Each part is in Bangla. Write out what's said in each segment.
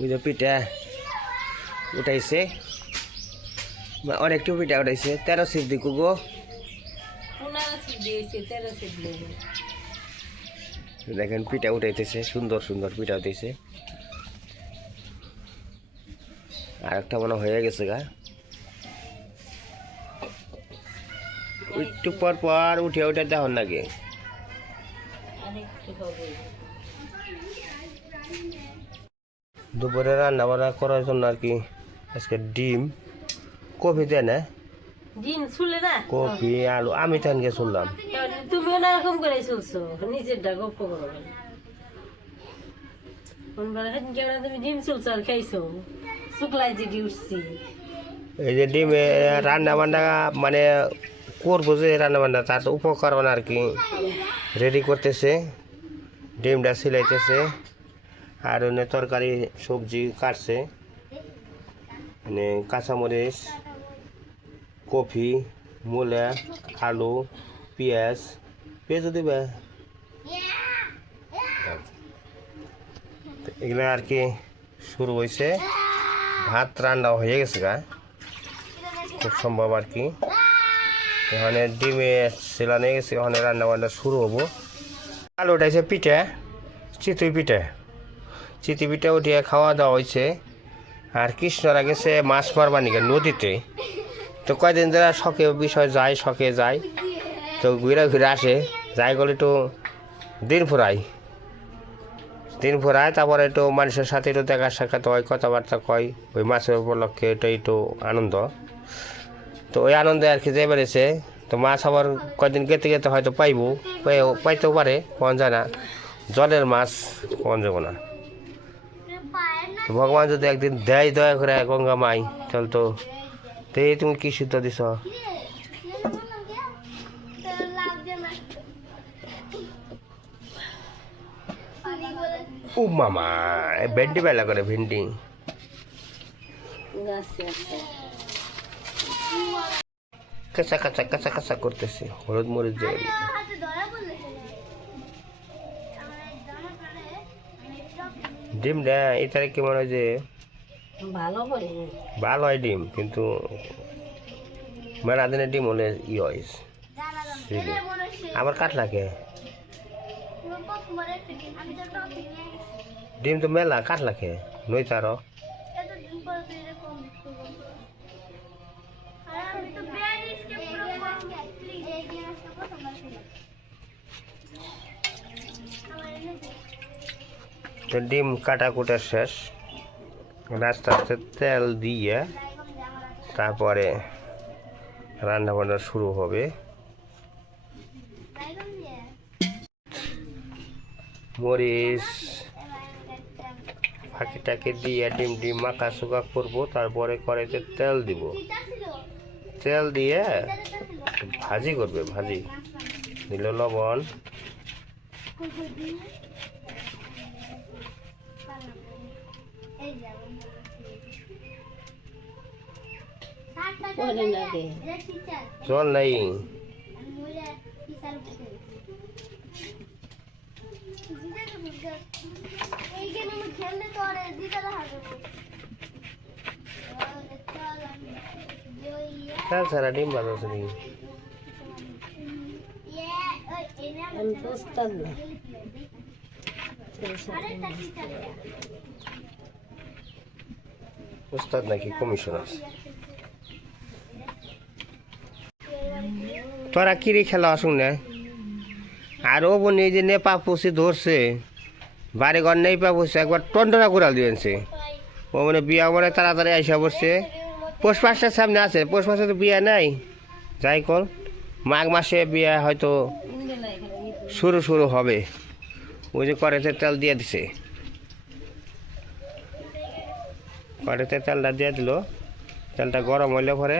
ওই পিঠা উঠাইছে। অনেকটু পিঠা উঠাইছে। তেরো সিট দিকু গো। দেখেন পিঠা উঠাইতেছে সুন্দর সুন্দর পিঠা উঠাইছে। আর একটা মনে হয়ে গেছে গা। একটু পর পর উঠে উঠে দেখুন নাকি। আরেকটু দুপুরে রান্না বান্না করার জন্য আর কি আজকে ডিম কফি দেয় না? ডিম শুলে না? কফি আলু আমি তানকে শুনলাম। তুমি ওরকম করে চলছো নিজেরটা গপ্প করো। কোনবার সেদিনকে আমরা তুমি ডিম চলছো আর খাইছো? শুক্লাই যেটি উঠছি। এই যে ডিমে রান্না বান্না মানে করব যে রান্না বান্না তার তো উপকরণ আর কি। রেডি করতেছে ডিমটা সিলাইতেছে। আর অন্য তরকারি, সবজি কাটছে। মানে কাঁচামরিচ, কফি, মূলা, আলু, পেঁয়াজ। পেঁয়াজও দিবে এগুলো আর কি শুরু হয়েছে। ভাত রান্না হয়ে গেছে গা। খুব সম্ভব আর কি। এখানে ডিমে সেলা নিয়ে গেছে ওখানে রান্না বান্না শুরু হব। আলু উঠাইছে পিঠা, চিতুই পিঠা। চিতি পিঠা উঠিয়ে খাওয়া দাওয়া হয়েছে আর কৃষ্ণরা গেছে মাছ মারবার নিকে নদীতে। তো কয়দিন ধরে শখে বিষয় যায়, শখে যায়। তো ঘুরে ঘুরে আসে, যাই গেলে একটু দিন ফুরায় দিন ফুরায়, তারপরে একটু মানুষের সাথে একটু দেখা সাক্ষাৎ হয়, কথাবার্তা কয়। ওই মাছের উপলক্ষে এটা একটু আনন্দ। তো ওই আনন্দে আর কি যে বেড়েছে, তো মাছ আবার কয়দিন গেতে গেতে হয়তো পাইবো পাই- পাইতেও পারে কোন যায় না। জলের মাছ কোন যাব না। তো ভগবান যদি একদিন দেয় দয়া করে গঙ্গা মাই চল তো তো তুমি কি সিদ্ধ ও মামা ভেন্ডি বেলা করে ভেন্ডি। কাঁচা কাঁচা কাঁচা কাঁচা করতেছে, হলুদ মরিচ দিয়ে দিতে। ডিমটা এই তারিখে মনে হয় যে ভালো করে ভালো হয় ডিম কিন্তু মেলা দিনের ডিম হলে ই হয়। বুঝলি? আবার কাটলা কে? ডিম তো মেলা কাটলা কে? নই তারও তো ডিম কাটা কুটা শেষ। আস্তে আস্তে তেল দিয়ে তারপরে রান্না বান্না শুরু হবে। মরিচ, ফাঁকিটাকে দিয়ে ডিম ডিম মাখা সুখা করব, তারপরে কড়াইতে তেল দিব। তেল দিয়ে ভাজি করবে, ভাজি। দিল লবণ। জল নাই তাছাড়া ডিম নাকি আমি বুঝতাম না উস্তাদ নাকি কমিশনার তোরা কিরি খেলা আসুন না? আর ও বোন এই যে নেপা পুষি ধরছে, বাড়ি ঘর নেই পা পুষছে, একবার টন্ডরা ঘুরাল দিয়েছে ও মানে বিয়া মানে তাড়াতাড়ি আইসা পড়ছে। পৌষ মাসটার সামনে আছে, পৌষ মাসে তো বিয়া নাই। যাই কর, মাঘ মাসে বিয়া হয়তো শুরু শুরু হবে। ওই যে কড়াইতে তেল দিয়ে দিছে। কড়াইতে তেলটা দিয়ে দিল। তেলটা গরম হইলে পরে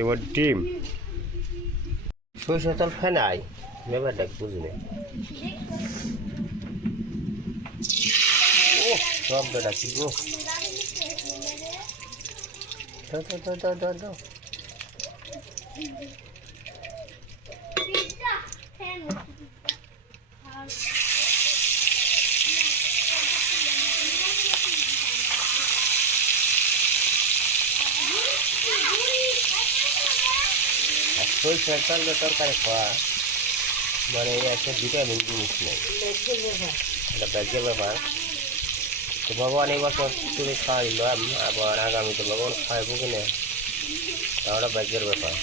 এবার ডিম। সরষের তেল ফেনাই ব্যাপারটা বুঝলে ও শব্দটা কি গো? দাও, দাও, দাও, দাও, দাও, দাও। সরিষার দিয়ে তরকারি খাওয়া মানে একটা ভিটামিন জিনিস নেই। এটা ব্যাগের ব্যাপার। তো ভগবান এই বছর তুমি খাওয়া দিল আবার আগামীতে ভগবান খাওয়াবো কিনা তা ওটা ব্যাগের ব্যাপার।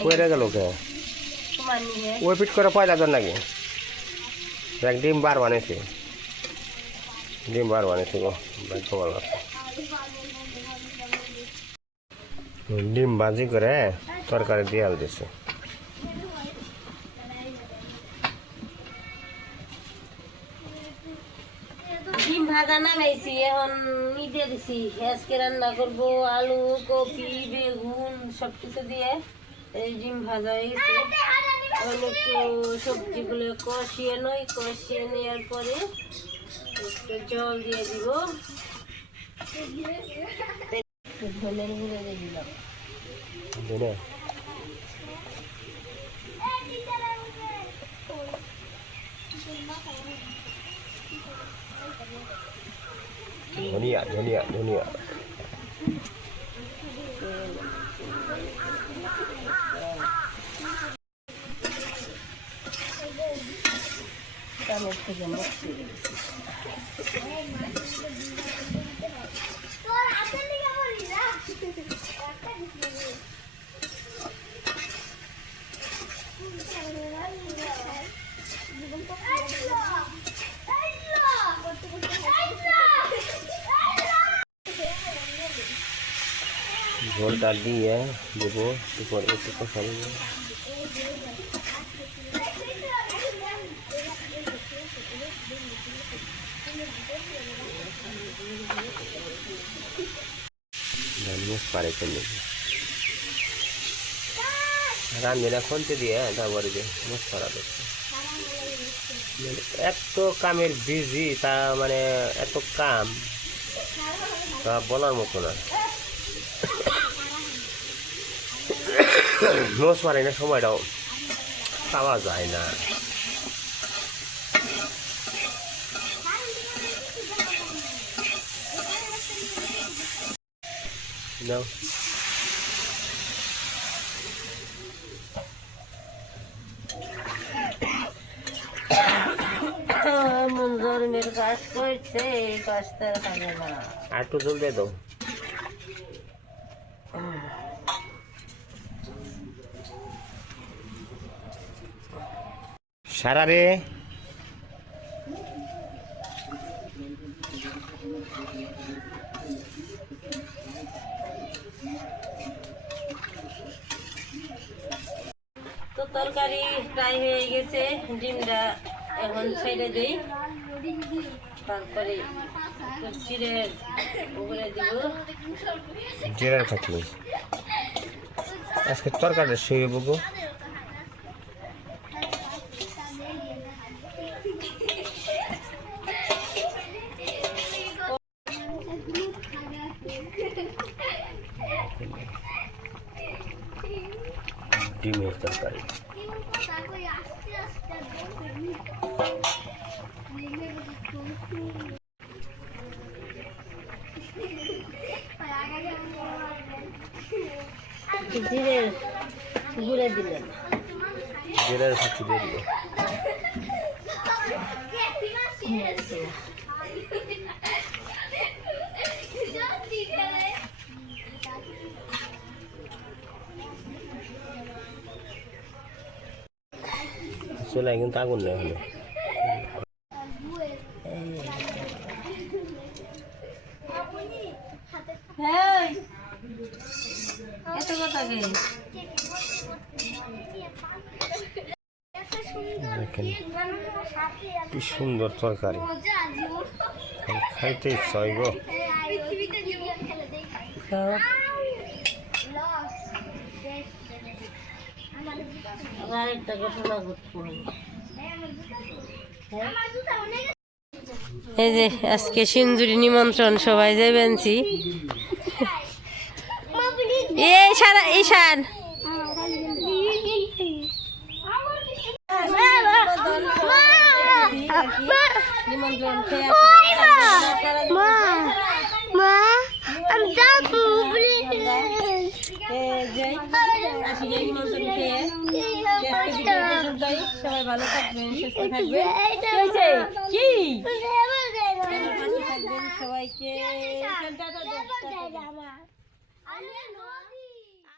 নিয়ে গেল কে? ওই পিট করে পয়লা দেন নাকি? এক ডিম বার বানিয়েছি ডিম বার বানিয়েছি গো ভাগ্য ভালো ডিম ভাজি করে তরকারি দিয়ে দিছে ডিম ভাজা নামাইছি এখন দিয়ে দিছি। আজকে রান্না করব আলু কপি বেগুন সব কিছু দিয়ে এই ডিম ভাজা হয়ে গেছে এখন একটু সবজিগুলো কষিয়ে নই কষিয়ে নেওয়ার পরে একটু জল দিয়ে দিব। ধনের গুঁড়ো দিয়ে দিলাম। বুঝলে ধনিয়া ধনিয়া ধনিয়া চালের থেকে মুক্তি ঝোলটা দিয়ে দেবো এরপর একটু কষা দেবো ধানিয়া পারে চলে রান্ধিনা খুনতে দিয়ে তারপরে যে এত কামের বিজি তা মানে এত কাম তা বলার মতো না মোষ মারে সময়টাও পাওয়া যায় না No. এমন ধর্মের কাজ করছে এই কাজ তার না আর একটু জল দাও সারা রে। তো তরকারি প্রায় হয়ে গেছে ডিমটা এখন ছেড়ে দিই। তারপরে চিড়ে উপরে দিব। জিরার থাকল আজকে তরকারি শুয়ে বগো ডিমের তরকারি জিরে গুঁড়ে দিলেন। জিরার দিয়ে চলে কিন্তু আগুন নেই হলো এই, এত কি? দেখেন কি সুন্দর তরকারি। খাইতে ইচ্ছা হয় গো খাও। আবার আরেকটা ঘটনা এই যে আজকে সিন্দুরি নিমন্ত্রণ সবাই যাবেনছি এই সারা ঈশান নিমন্ত্রণ খেয়ে যাই আসি যাই নিমন্ত্রণ খেয়ে সবাই ভালো থাকবেন সুস্থ থাকবেন। কি? সবাইকে।